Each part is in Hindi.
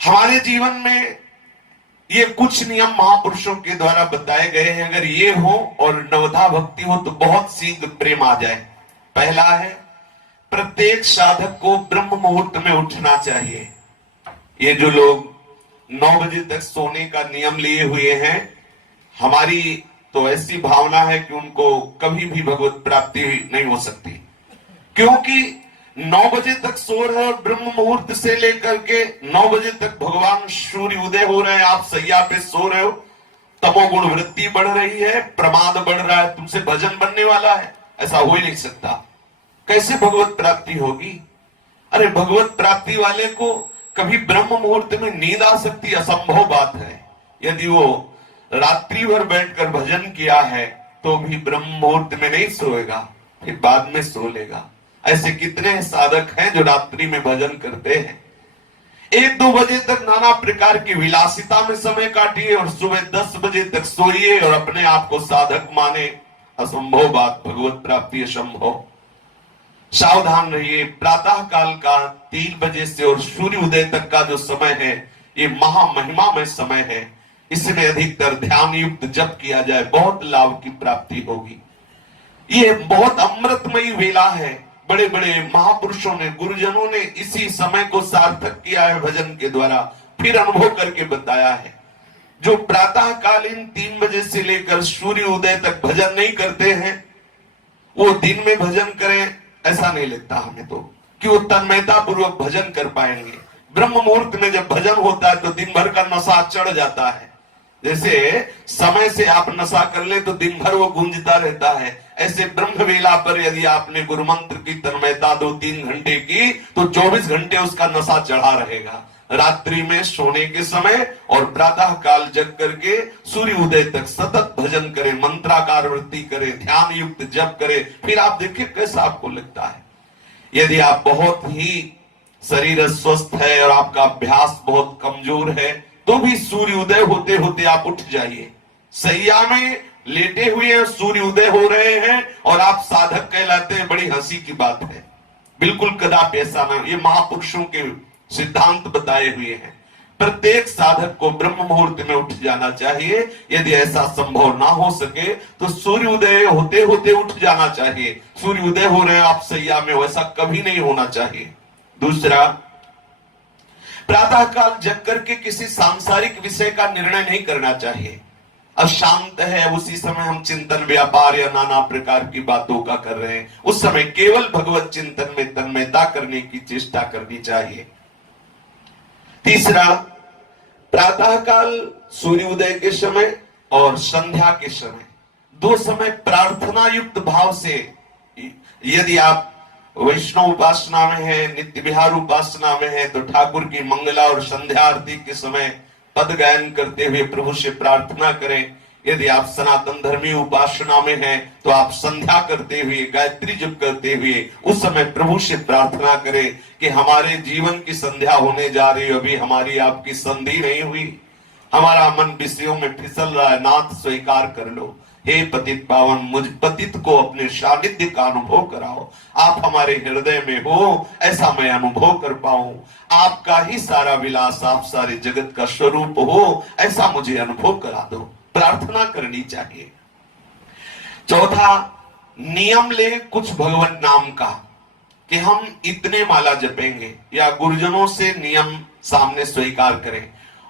हमारे जीवन में ये कुछ नियम महापुरुषों के द्वारा बताए गए हैं। अगर ये हो और नवधा भक्ति हो तो बहुत शीघ्र प्रेम आ जाए। पहला है, प्रत्येक साधक को ब्रह्म मुहूर्त में उठना चाहिए। ये जो लोग 9 बजे तक सोने का नियम लिए हुए हैं, हमारी तो ऐसी भावना है कि उनको कभी भी भगवत प्राप्ति नहीं हो सकती, क्योंकि 9 बजे तक सो रहे हैं। ब्रह्म मुहूर्त से लेकर के 9 बजे तक भगवान सूर्य उदय हो रहे हैं, आप सैया पे सो रहे हो, तमोगुण वृत्ति बढ़ रही है, प्रमाद बढ़ रहा है, तुमसे भजन बनने वाला है, ऐसा हो ही नहीं सकता। कैसे भगवत प्राप्ति होगी? अरे भगवत प्राप्ति वाले को कभी ब्रह्म मुहूर्त में नींद आ सकती? असंभव बात है। यदि वो रात्रि भर बैठकर भजन किया है तो भी ब्रह्म मुहूर्त में नहीं सोएगा, फिर बाद में सो लेगा। ऐसे कितने साधक हैं जो रात्रि में भजन करते हैं। 1-2 बजे तक नाना प्रकार की विलासिता में समय काटिए और सुबह 10 बजे तक सोइए और अपने आप को साधक माने। असंभव बात, भगवत प्राप्ति असंभव। सावधान रहिए। प्रातः काल का 3 बजे से और सूर्य उदय तक का जो समय है, ये महामहिमामय समय है। इसमें अधिकतर ध्यान युक्त जप किया जाए, बहुत लाभ की प्राप्ति होगी। ये बहुत अमृतमयी वेला है। बड़े बड़े महापुरुषों ने, गुरुजनों ने इसी समय को सार्थक किया है भजन के द्वारा, फिर अनुभव करके बताया है। जो प्रातः कालीन 3 बजे से लेकर सूर्य उदय तक भजन नहीं करते हैं, वो दिन में भजन करें ऐसा नहीं लगता हमें तो, कि वो तन्मयता पूर्वक भजन कर पाएंगे। ब्रह्म मुहूर्त में जब भजन होता है तो दिन भर का नशा चढ़ जाता है। जैसे समय से आप नशा कर ले तो दिन भर वो गूंजता रहता है, ऐसे ब्रह्म वेला पर यदि आपने गुरु मंत्र की तन्मयता 2-3 घंटे की तो 24 घंटे उसका नशा चढ़ा रहेगा। रात्रि में सोने के समय और प्रातः काल जग करके सूर्य उदय तक सतत भजन करें, मंत्राकार वृत्ति करें, ध्यान युक्त जप करें, फिर आप देखिए कैसा आपको लगता है। यदि आप बहुत ही शरीर स्वस्थ है और आपका अभ्यास बहुत कमजोर है तो भी सूर्य उदय होते होते आप उठ जाइए। सैया में लेटे हुए हैं, सूर्य उदय हो रहे हैं और आप साधक कहलाते हैं, बड़ी हंसी की बात है। बिल्कुल कदापि ऐसा ना, ये महापुरुषों के सिद्धांत बताए हुए हैं। प्रत्येक साधक को ब्रह्म मुहूर्त में उठ जाना चाहिए। यदि ऐसा संभव ना हो सके तो सूर्य उदय होते होते उठ जाना चाहिए। सूर्य उदय हो रहे हैं आप सैया में, वैसा कभी नहीं होना चाहिए। दूसरा, प्रातः काल जग करके किसी सांसारिक विषय का निर्णय नहीं करना चाहिए। अशांत है, उसी समय हम चिंतन, व्यापार या नाना प्रकार की बातों का कर रहे हैं, उस समय केवल भगवत चिंतन में तन्मयता करने की चेष्टा करनी चाहिए। तीसरा, प्रातः काल सूर्योदय के समय और संध्या के समय, 2 समय प्रार्थना युक्त भाव से, यदि आप वैष्णव उपासना में है, नित्य विहार उपासना में है तो ठाकुर की मंगला और संध्या आरती के समय पद गायन करते हुए प्रभु से प्रार्थना करें। यदि आप सनातन धर्मी उपासना में हैं तो आप संध्या करते हुए, गायत्री जप करते हुए उस समय प्रभु से प्रार्थना करें कि हमारे जीवन की संध्या होने जा रही है, अभी हमारी आपकी संधि नहीं हुई, हमारा मन विषयों में फिसल रहा है, नाथ स्वीकार कर लो। हे पतित पावन, मुझ पतित को अपने सानिध्य का अनुभव कराओ। आप हमारे हृदय में हो, ऐसा मैं अनुभव कर पाऊं। आपका ही सारा विलास, आप सारे जगत का स्वरूप हो, ऐसा मुझे अनुभव करा दो। प्रार्थना करनी चाहिए। चौथा, नियम ले कुछ भगवान नाम का, कि हम इतने माला जपेंगे, या गुरुजनों से नियम सामने स्वीकार करें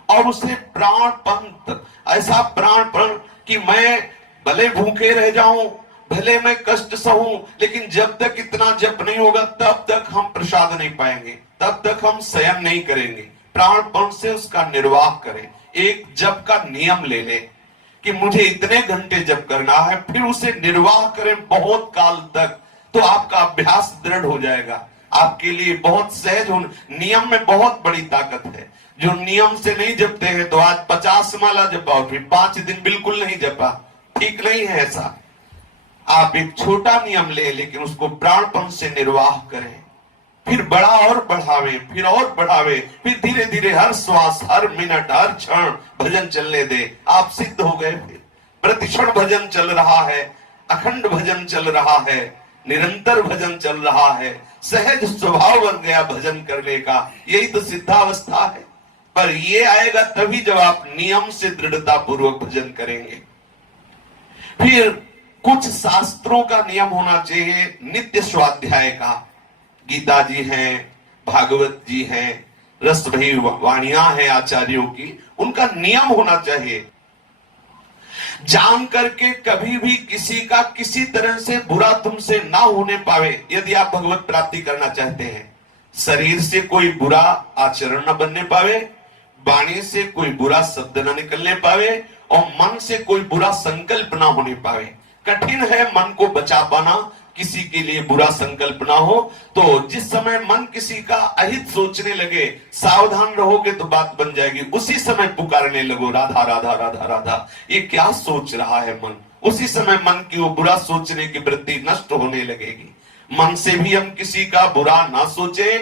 और उसे प्राणपण, ऐसा प्राणपण कि मैं भले भूखे रह जाऊं, भले मैं कष्ट सहूं, लेकिन जब तक इतना जप नहीं होगा तब तक हम प्रसाद नहीं पाएंगे, तब तक हम शयन नहीं करेंगे। प्राणपण से उसका निर्वाह करें। एक जप का नियम ले लें कि मुझे इतने घंटे जप करना है, फिर उसे निर्वाह करें बहुत काल तक, तो आपका अभ्यास दृढ़ हो जाएगा। आपके लिए बहुत सहज हो। नियम में बहुत बड़ी ताकत है। जो नियम से नहीं जपते हैं तो आज 50 माला जपाओ, फिर 5 दिन बिल्कुल नहीं जपा, ठीक नहीं है ऐसा। आप एक छोटा नियम ले, लेकिन उसको प्राणपण से निर्वाह करें, फिर बड़ा और बढ़ावे, फिर और बढ़ावे, फिर धीरे धीरे हर श्वास, हर मिनट, हर क्षण भजन चलने दे। आप सिद्ध हो गए। फिर प्रतिक्षण भजन चल रहा है, अखंड भजन चल रहा है, निरंतर भजन चल रहा है, सहज स्वभाव बन गया भजन करने का। यही तो सिद्धावस्था है। पर ये आएगा तभी जब आप नियम से दृढ़ता पूर्वक भजन करेंगे। फिर कुछ शास्त्रों का नियम होना चाहिए, नित्य स्वाध्याय का। गीता जी हैं, भागवत जी हैं, रस भरी वाणियां हैं आचार्यों की, उनका नियम होना चाहिए। जान करके कभी भी किसी का किसी तरह से बुरा तुमसे ना होने पावे, यदि आप भगवत प्राप्ति करना चाहते हैं। शरीर से कोई बुरा आचरण न बनने पावे, वाणी से कोई बुरा शब्द न निकलने पावे, और मन से कोई बुरा संकल्प ना होने पावे। कठिन है मन को बचा पाना, किसी के लिए बुरा संकल्प ना हो। तो जिस समय मन किसी का अहित सोचने लगे, सावधान रहोगे तो बात बन जाएगी। उसी समय पुकारने लगो राधा राधा राधा राधा, ये क्या सोच रहा है मन, उसी समय मन की वो बुरा सोचने की वृत्ति नष्ट होने लगेगी। मन से भी हम किसी का बुरा ना सोचे,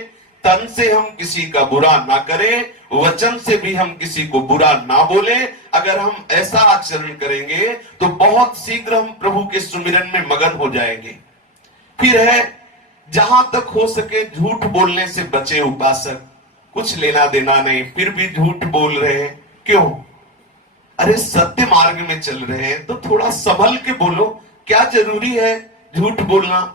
तन से हम किसी का बुरा ना करें, वचन से भी हम किसी को बुरा ना बोले। अगर हम ऐसा आचरण करेंगे तो बहुत शीघ्र हम प्रभु के सुमिरन में मगन हो जाएंगे। फिर है, जहां तक हो सके झूठ बोलने से बचे उपासक। कुछ लेना देना नहीं, फिर भी झूठ बोल रहे हैं, क्यों? अरे सत्य मार्ग में चल रहे हैं तो थोड़ा संभल के बोलो, क्या जरूरी है झूठ बोलना?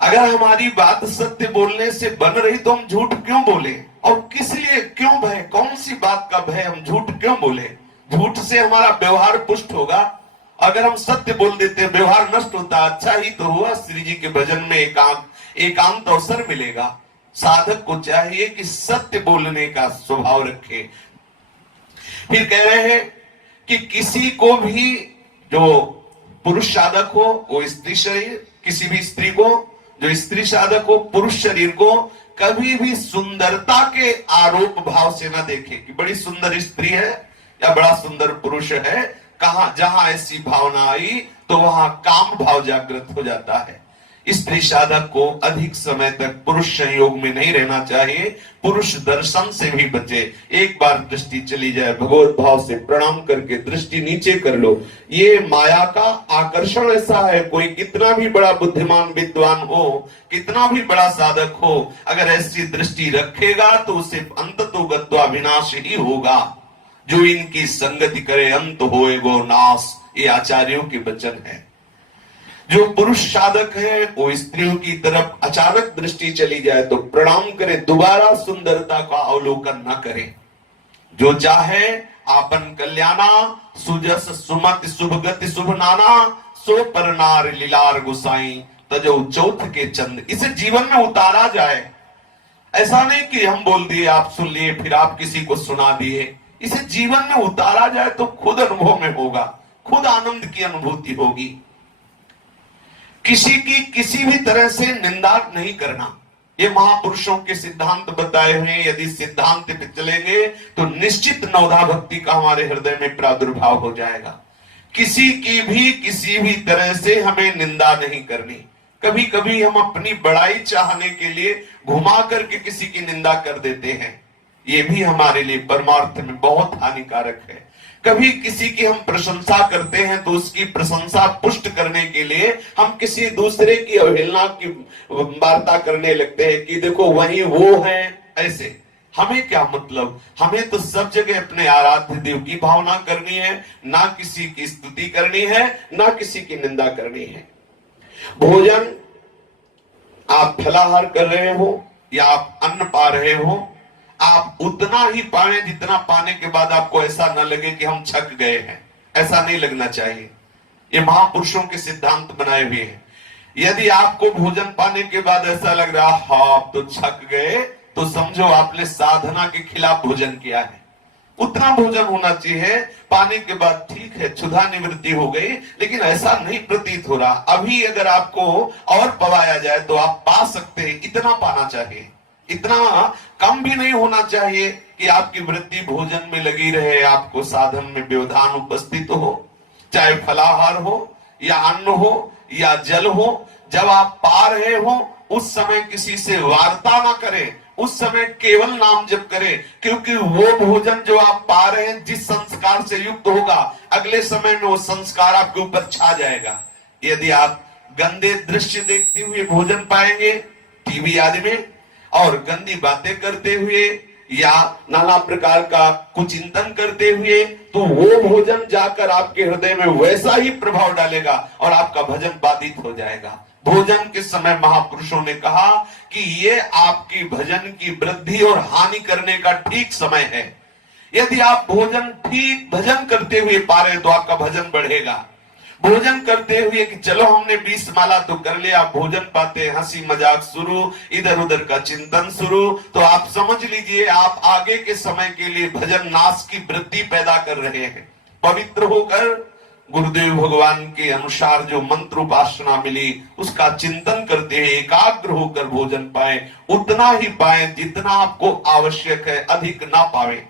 अगर हमारी बात सत्य बोलने से बन रही तो हम झूठ क्यों बोले? और किस लिए, क्यों भय, कौन सी बात का भय, हम झूठ क्यों बोले? झूठ से हमारा व्यवहार पुष्ट होगा। अगर हम सत्य बोल देते हैं व्यवहार नष्ट होता, अच्छा ही तो हुआ। श्री जी के भजन में एकांत अवसर मिलेगा। साधक को चाहिए कि सत्य बोलने का स्वभाव रखे। फिर कह रहे हैं कि किसी को भी, जो पुरुष साधक हो वो स्त्री शरीर, किसी भी स्त्री को, जो स्त्री साधक हो पुरुष शरीर को, कभी भी सुंदरता के आरोप भाव से ना देखे कि बड़ी सुंदर स्त्री है या बड़ा सुंदर पुरुष है। कहां जहां ऐसी भावना आई तो वहां काम भाव जागृत हो जाता है। स्त्री साधक को अधिक समय तक पुरुष संयोग में नहीं रहना चाहिए, पुरुष दर्शन से भी बचे। एक बार दृष्टि चली जाए, भगवत भाव से प्रणाम करके दृष्टि नीचे कर लो। ये माया का आकर्षण ऐसा है, कोई कितना भी बड़ा बुद्धिमान विद्वान हो, कितना भी बड़ा साधक हो, अगर ऐसी दृष्टि रखेगा तो उसे अंततोगत्वा विनाश ही होगा। जो इनकी संगति करे अंत होएगो नाश, ये आचार्यों के वचन है। जो पुरुष साधक है वो स्त्रियों की तरफ अचानक दृष्टि चली जाए तो प्रणाम करे, दोबारा सुंदरता का अवलोकन न करे। जो चाहे आपन कल्याणा, सुजस सुमति शुभ गति शुभ नाना, सो पर नार लीलार गुसाई, तजो चौथ के चंद। इसे जीवन में उतारा जाए। ऐसा नहीं कि हम बोल दिए आप सुन लिए फिर आप किसी को सुना दिए। इसे जीवन में उतारा जाए तो खुद अनुभव में होगा, खुद आनंद की अनुभूति होगी। किसी की किसी भी तरह से निंदा नहीं करना, ये महापुरुषों के सिद्धांत बताए हुए हैं। यदि सिद्धांत पे चलेंगे तो निश्चित नवधा भक्ति का हमारे हृदय में प्रादुर्भाव हो जाएगा। किसी की भी किसी भी तरह से हमें निंदा नहीं करनी। कभी कभी हम अपनी बड़ाई चाहने के लिए घुमा करके किसी की निंदा कर देते हैं, ये भी हमारे लिए परमार्थ में बहुत हानिकारक है। कभी किसी की हम प्रशंसा करते हैं तो उसकी प्रशंसा पुष्ट करने के लिए हम किसी दूसरे की अवहेलना की वार्ता करने लगते हैं कि देखो वही वो है। ऐसे हमें क्या मतलब, हमें तो सब जगह अपने आराध्य देव की भावना करनी है, ना किसी की स्तुति करनी है, ना किसी की निंदा करनी है। भोजन आप फलाहार कर रहे हो या आप अन्न पा रहे हो, आप उतना ही पाए जितना पाने के बाद आपको ऐसा न लगे कि हम छक गए हैं। ऐसा नहीं लगना चाहिए। ये महापुरुषों के सिद्धांत बनाए हुए हैं। यदि आपको भोजन पाने के बाद ऐसा लग रहा हाँ आप तो छक गए, तो समझो आपने साधना के खिलाफ भोजन किया है। उतना भोजन होना चाहिए, पाने के बाद ठीक है क्षुधा निवृत्ति हो गई, लेकिन ऐसा नहीं प्रतीत हो रहा। अभी अगर आपको और पवाया जाए तो आप पा सकते हैं, इतना पाना चाहिए। इतना कम भी नहीं होना चाहिए कि आपकी वृत्ति भोजन में लगी रहे, आपको साधन में व्यवधान उपस्थित हो। चाहे फलाहार हो या अन्न हो या जल हो, जब आप पा रहे हो उस समय किसी से वार्ता ना करें, उस समय केवल नाम जप करें, क्योंकि वो भोजन जो आप पा रहे हैं जिस संस्कार से युक्त होगा, अगले समय में वो संस्कार आपके ऊपर छा जाएगा। यदि आप गंदे दृश्य देखते हुए भोजन पाएंगे टीवी आदि में, और गंदी बातें करते हुए या नाना प्रकार का कुचिंतन करते हुए, तो वो भोजन जाकर आपके हृदय में वैसा ही प्रभाव डालेगा और आपका भजन बाधित हो जाएगा। भोजन के समय महापुरुषों ने कहा कि ये आपकी भजन की वृद्धि और हानि करने का ठीक समय है। यदि आप भोजन ठीक भजन करते हुए पा रहे तो आपका भजन बढ़ेगा। भोजन करते हुए कि चलो हमने 20 माला तो कर लिया, भोजन पाते हंसी मजाक शुरू, इधर उधर का चिंतन शुरू, तो आप समझ लीजिए आप आगे के समय के लिए भजन नाश की वृत्ति पैदा कर रहे हैं। पवित्र होकर गुरुदेव भगवान के अनुसार जो मंत्र उपासना मिली उसका चिंतन करते हैं, एकाग्र होकर भोजन पाए, उतना ही पाए जितना आपको आवश्यक है, अधिक ना पावे।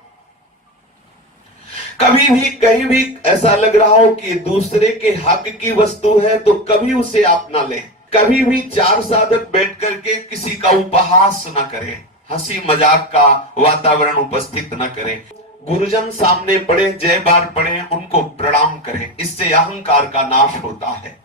कभी भी कहीं भी ऐसा लग रहा हो कि दूसरे के हक की वस्तु है तो कभी उसे आप ना लें। कभी भी चार साधक बैठ करके किसी का उपहास न करें, हंसी मजाक का वातावरण उपस्थित न करें। गुरुजन सामने पड़े, जय बार पड़े, उनको प्रणाम करें, इससे अहंकार का नाश होता है।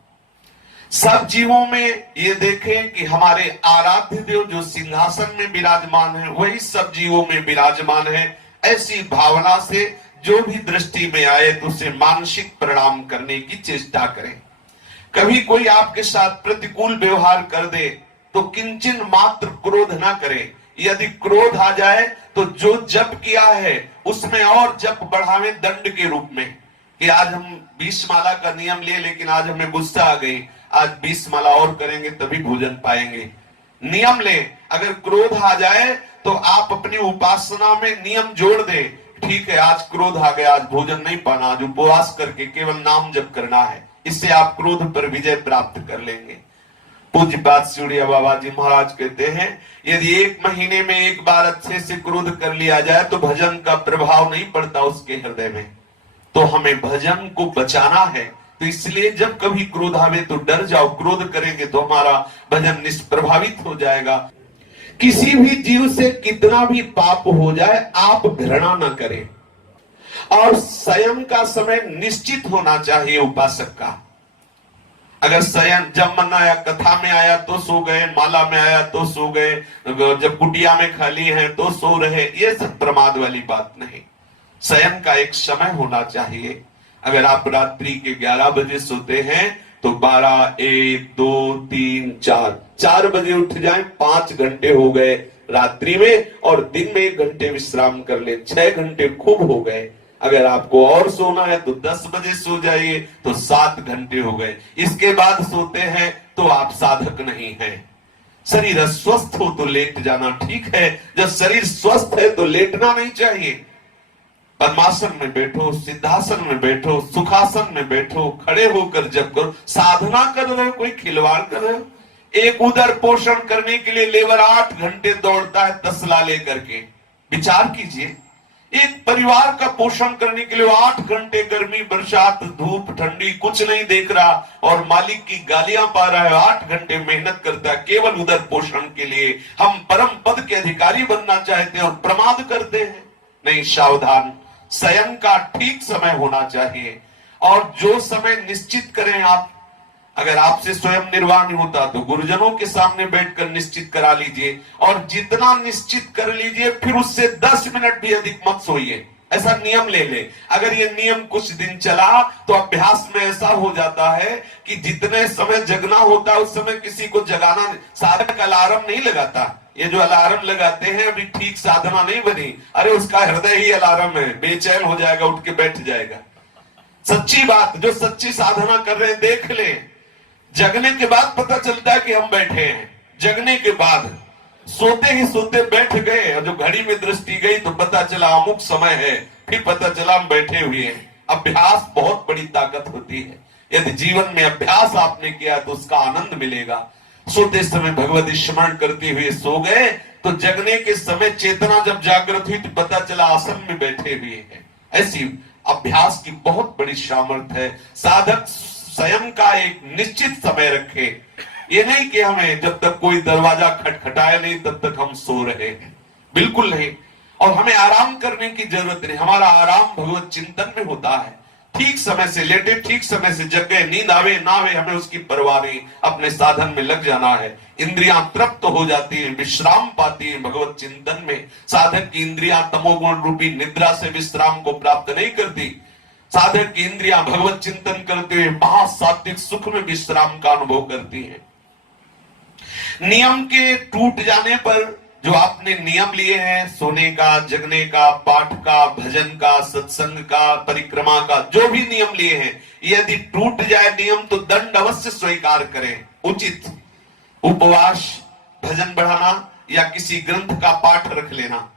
सब जीवों में ये देखें कि हमारे आराध्य देव जो सिंहासन में विराजमान है वही सब जीवों में विराजमान है। ऐसी भावना से जो भी दृष्टि में आए तो उसे मानसिक प्रणाम करने की चेष्टा करें। कभी कोई आपके साथ प्रतिकूल व्यवहार कर दे तो किंचन मात्र क्रोध ना करें। यदि क्रोध आ जाए तो जो जप किया है उसमें और जप बढ़ावे दंड के रूप में, कि आज हम 20 माला का नियम लिए लेकिन आज हमें गुस्सा आ गई, आज 20 माला और करेंगे तभी भोजन पाएंगे। नियम ले, अगर क्रोध आ जाए तो आप अपनी उपासना में नियम जोड़ दे, ठीक है आज क्रोध आ गया, आज भोजन नहीं पाना, आज उपवास करके केवल नाम जप करना है, इससे आप क्रोध पर विजय प्राप्त कर लेंगे। पूज्य बात सिउड़िया बाबा जी महाराज कहते हैं यदि 1 महीने में एक बार अच्छे से क्रोध कर लिया जाए तो भजन का प्रभाव नहीं पड़ता उसके हृदय में। तो हमें भजन को बचाना है, तो इसलिए जब कभी क्रोध आवे तो डर जाओ, क्रोध करेंगे तो हमारा भजन निष्प्रभावित हो जाएगा। किसी भी जीव से कितना भी पाप हो जाए आप घृणा न करें, और स्वयं का समय निश्चित होना चाहिए उपासक का। अगर शयन जब मन आया, कथा में आया तो सो गए, माला में आया तो सो गए, जब कुटिया में खाली है तो सो रहे, ये सब प्रमाद वाली बात नहीं। शयन का एक समय होना चाहिए। अगर आप रात्रि के 11 बजे सोते हैं तो 12, 1, 2, 3, 4 बजे उठ जाएं, 5 घंटे हो गए रात्रि में, और दिन में 1 घंटे विश्राम कर ले, 6 घंटे खूब हो गए। अगर आपको और सोना है तो 10 बजे सो जाइए, तो 7 घंटे हो गए। इसके बाद सोते हैं तो आप साधक नहीं हैं। शरीर स्वस्थ हो तो लेट जाना ठीक है, जब शरीर स्वस्थ है तो लेटना नहीं चाहिए। पद्मासन में बैठो, सिद्धासन में बैठो, सुखासन में बैठो, खड़े होकर जब करो, साधना कर रहे हो, कोई खिलवाड़ कर रहे हो। एक उदर पोषण करने के लिए लेबर 8 घंटे दौड़ता है तसला लेकर के, विचार कीजिए। एक परिवार का पोषण करने के लिए 8 घंटे गर्मी बरसात धूप ठंडी कुछ नहीं देख रहा और मालिक की गालियां पा रहा है, 8 घंटे मेहनत करता है केवल उधर पोषण के लिए। हम परम पद के अधिकारी बनना चाहते हैं और प्रमाद करते हैं। नहीं, सावधान, शयन का ठीक समय होना चाहिए, और जो समय निश्चित करें आप। अगर आपसे स्वयं निर्वाह नहीं होता तो गुरुजनों के सामने बैठकर निश्चित करा लीजिए, और जितना निश्चित कर लीजिए फिर उससे 10 मिनट भी अधिक मत सोइए। ऐसा नियम ले ले। अगर ये नियम कुछ दिन चला तो अभ्यास में ऐसा हो जाता है कि जितने समय जगना होता है उस समय किसी को जगाना, साधक अलार्म नहीं लगाता। ये जो अलार्म लगाते हैं अभी ठीक साधना नहीं बनी, अरे उसका हृदय ही अलार्म है, बेचैन हो जाएगा, उठ के बैठ जाएगा। सच्ची बात, जो सच्ची साधना कर रहे हैं देख ले, जगने के बाद पता चलता है कि हम बैठे हैं। जगने के बाद सोते ही सोते बैठ गए, और जो घड़ी में दृष्टि गई तो पता चला अमुक समय है, फिर पता चला हम बैठे हुए हैं। अभ्यास बहुत बड़ी ताकत होती है। यदि जीवन में अभ्यास आपने किया तो उसका आनंद मिलेगा। सोते समय भगवती स्मरण करते हुए सो गए तो जगने के समय चेतना जब जागृत हुई तो पता चला आसन में बैठे हुए हैं। ऐसी अभ्यास की बहुत बड़ी सामर्थ्य है। साधक स्वयं का एक निश्चित समय रखे, ये नहीं कि हमें जब तक कोई दरवाजा खटखटाए नहीं तब तक हम सो रहे हैं, बिल्कुल नहीं। और हमें आराम करने की जरूरत नहीं, हमारा आराम भगवत चिंतन में होता है। ठीक समय से लेटे, ठीक समय से जग गए, नींद आवे ना आवे हमें उसकी परवाह नहीं, अपने साधन में लग जाना है। इंद्रियां तृप्त हो जाती हैं, विश्राम पाती हैं भगवत चिंतन में। साधक की इंद्रियां तमोगुण रूपी निद्रा से विश्राम को प्राप्त नहीं करती। साधक की इंद्रियां भगवत चिंतन करते हुए महासात्विक सुख में विश्राम का अनुभव करती हैं। नियम के टूट जाने पर जो आपने नियम लिए हैं, सोने का, जगने का, पाठ का, भजन का, सत्संग का, परिक्रमा का, जो भी नियम लिए हैं, यदि टूट जाए नियम तो दंड अवश्य स्वीकार करें। उचित उपवास, भजन बढ़ाना या किसी ग्रंथ का पाठ रख लेना,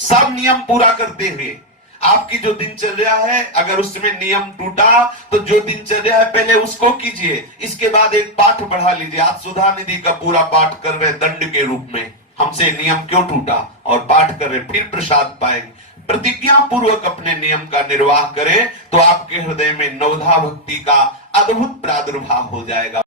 सब नियम पूरा करते हुए आपकी जो दिनचर्या है, अगर उसमें नियम टूटा तो जो दिनचर्या है पहले उसको कीजिए, इसके बाद एक पाठ बढ़ा लीजिए। आप सुधा निधि का पूरा पाठ कर रहे दंड के रूप में, हमसे नियम क्यों टूटा, और पाठ कर रहे, फिर प्रसाद पाएंगे। प्रतिज्ञा पूर्वक अपने नियम का निर्वाह करें तो आपके हृदय में नवधा भक्ति का अद्भुत प्रादुर्भाव हो जाएगा।